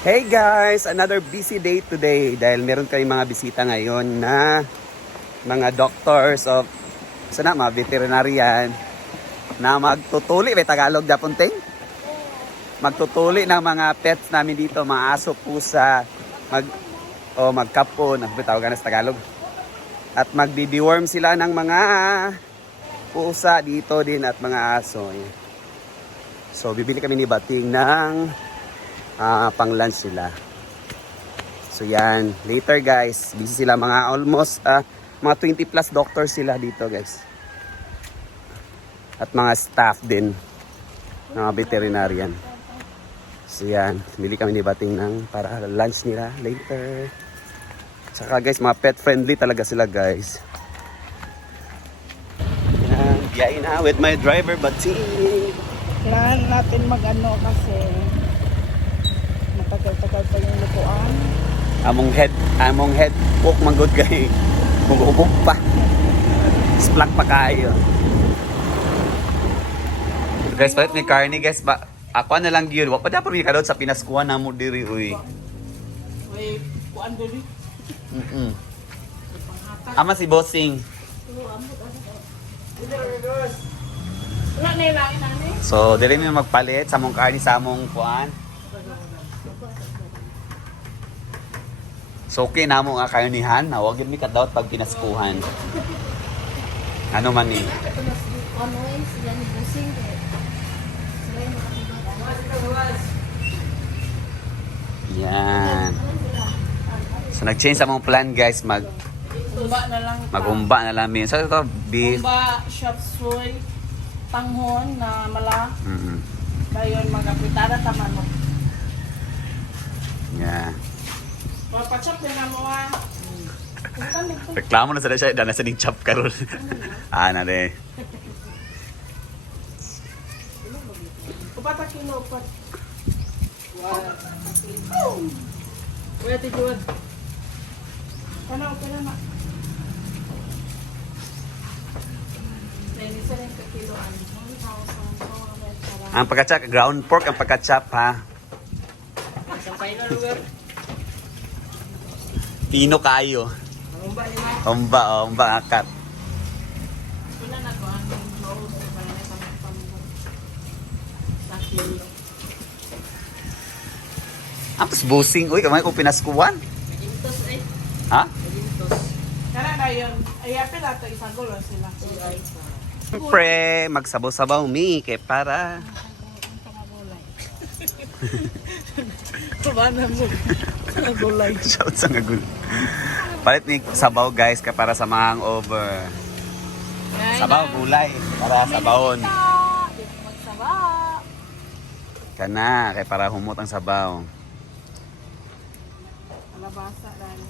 Hey guys! Another busy day today dahil meron kayong mga bisita ngayon na mga doctors of mga veterinarian na magtutuli. May Tagalog Japunting? Magtutuli ng mga pets namin dito, mga aso, pusa, magkapon, tawag na sa Tagalog. At magdi-deworm sila ng mga pusa dito din at mga aso. So bibili kami ni Bating ng pang lunch sila. So yan, later guys, busy sila, mga almost mga 20 plus doctors sila dito guys. At mga staff din, mga veterinarian. So yan, bili kami ni Bating ng para lunch nila later. Saka guys, mga pet friendly talaga sila guys. Yan, biyahin na with my driver Bating. Kailangan natin mag-ano kasi matagal-tagal pa yung lutuan. Among head cook manggod kay mag-ubok pa. Splak pa kayo. Guys, palit ni Carney guys, ako na lang gyud. Wa pa dapat mi kadot sa pinaskuhan namo diri uy. May kuan dili. Ama si Bossing. Wala na ilain nani. So, dili mi magpalit sa among Carney sa among kuan. So okay na mo nga karnihan, huwag yun mi kadawat pag pinaskuhan. Ano man ni? Ano eh, sila ni Busing eh. Sila yung makakibad. Yan. So nag-change sa mong plan guys, Umba na lang. magumba na lang min. So ito beef. Umba, chop suey, tanghon na mala. Dayon mga pitada ta manok. Yeah. Papachop din na mo ah. Reklamo na sa siya, dana sa ning chop karon. Na de. Upata kilo upat. Wow. Wait, Jude. Kana na. Isa rin ka kilo an. 1,000. Ang pagka-chop, ground pork ang pagka-chop ha. Sa final lugar. Pino kayo. Umba yun ah. Umba akat. Wala na ko ang close para na sa kilo. Tapos busing, uy, kamay ko pinaskuhan. Nagintos eh. Ha? Nagintos. Kana na yun. Ay, apil ato isang gulo sila. Siyempre, magsabaw-sabaw mi, kay para. Sabana mo. Nagulay. Shout sa ngagul. Palit ni sabaw guys, kay para sa mga hangover. Sabaw, gulay, para sabawon. Magsabaw. Kana, kay para humot ang sabaw. Alabasa dali.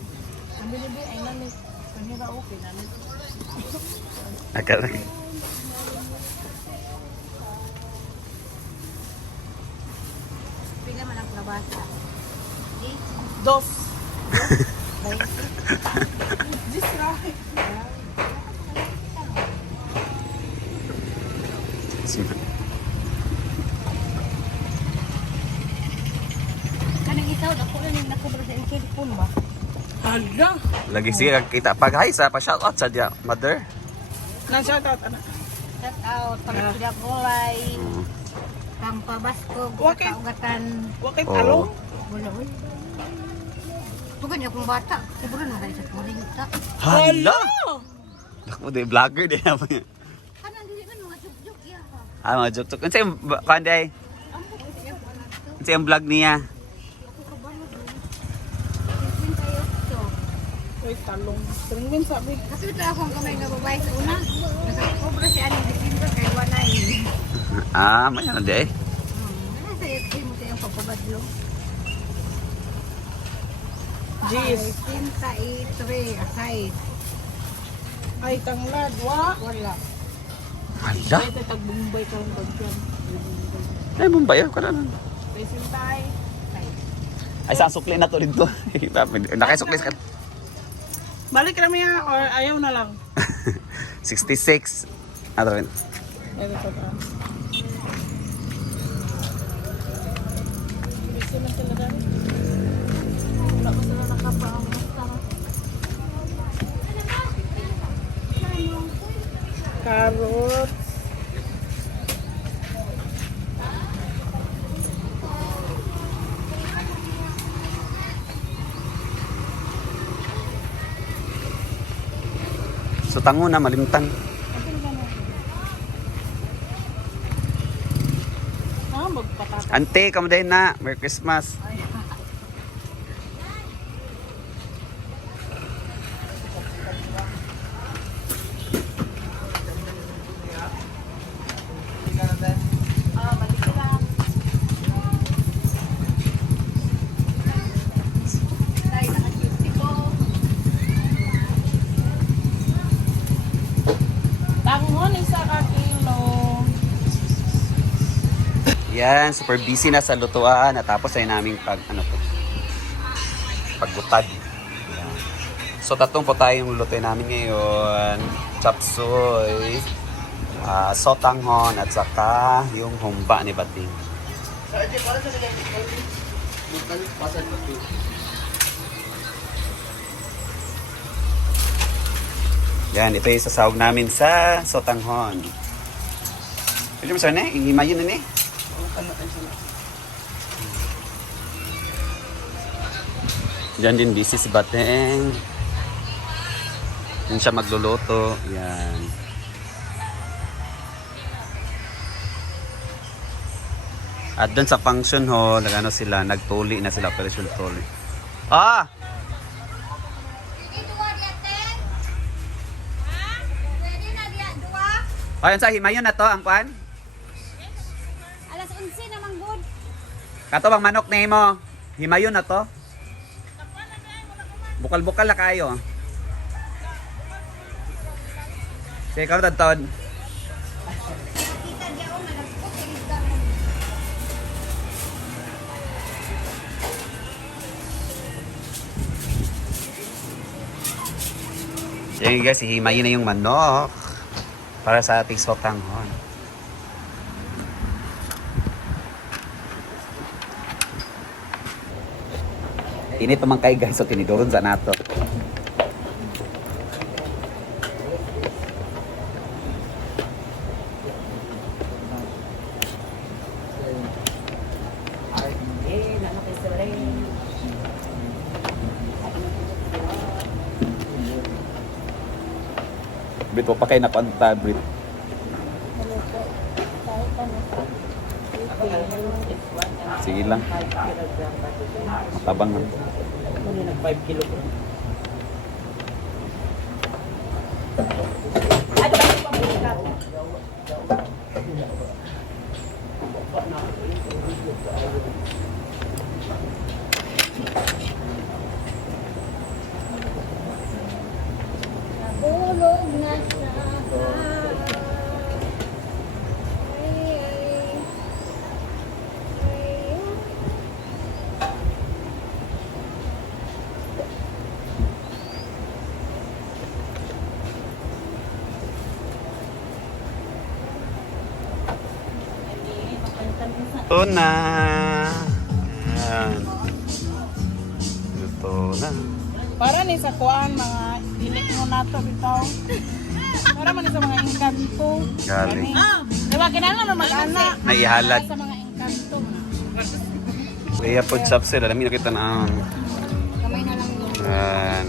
Ang binibi ay namin. Kanina okay namin. Akala. Pila man ang labasa. Dos. Just right. Kanang itaw, ako na yung nakubra sa cellphone ba? Hala. Lagi siya kita pag hi sa pa shout out sa dia mother. Na-shout out, anak. Shout out, pag-sila kulay. Pampabaskog, Wakit. kaugatan. Wakit Oh. along. Wala, wala. Tugan akong bata. Siguro na kayo sa turing ta. Hala. Ako di vlogger din ako. Kanang dili man mga juk-juk iya ha. Mga joke. Unsa yung kanday? Unsa yung vlog niya? Ako kabalo doon. Tingin tayo to. Uy, talong. Tingin sabi. Kasi ito akong kamay nga babae sa una. Nakakobra si Aling December kay Wanay. May ano di eh. Ano sa'yo? Tingin mo kayong papabadlo. Jeez. 53 aside. Ay, tanglad. Wa. Wala. Hala. Ay, ito tagbumbay ka ng bagyan. Ay, Mumbai ka na. Pesintay. Ay, saan sukli na to dito? Nakasukli ka. Balik kami ya or ayaw na lang. 66. Ano rin? Ito to. Gusto na talaga. carrots. So tango na malimtan. Ah, magpatatas. Ante, kamo din na. Merry Christmas. Ah, balik lang. Tay, naka-duty ko. Tanghon, isa ka kilo. Yan, super busy na sa lutuan. Natapos ay naming pagbutad. Yan. So tatlong po tayong lutuin namin ngayon. Chapsuy, sotanghon, at saka yung humba ni Bating. Yan, ito yung sasawag namin sa sotanghon. Pwede mo sir na, ihimayin na ni. Diyan din busy si Bateng. Yan siya magluluto. Yan. At doon sa function hall, nagano sila, nagtuli na sila, operation tuli. Ah! Ayun sa himayon na to, ang kwan? Alas 11 naman good. Kato bang manok na mo? Himayon na to? Bukal-bukal na kayo. Sige, karon tadtod. Kita dia o nagpupunta. Sige guys, himayin na yung manok para sa ating sotanghon. Init naman kayo guys, so tinidoron sa nato. Brit, pa kayo napanta, Brit. Sige lang. Matabang lang. Muna nag 5 kilo. Ay, bakit pa bukas? Ulog na sa Ito na. Ayan. Ito na. Para ni sa kuan mga ilik mo nato bitaw. Para man ni sa mga engkanto. Galing. Diba kinahanglan na mag-ana. Naihalad. Sa mga engkanto. Kaya po chop sila. Dami nakita na. kamay na lang yun.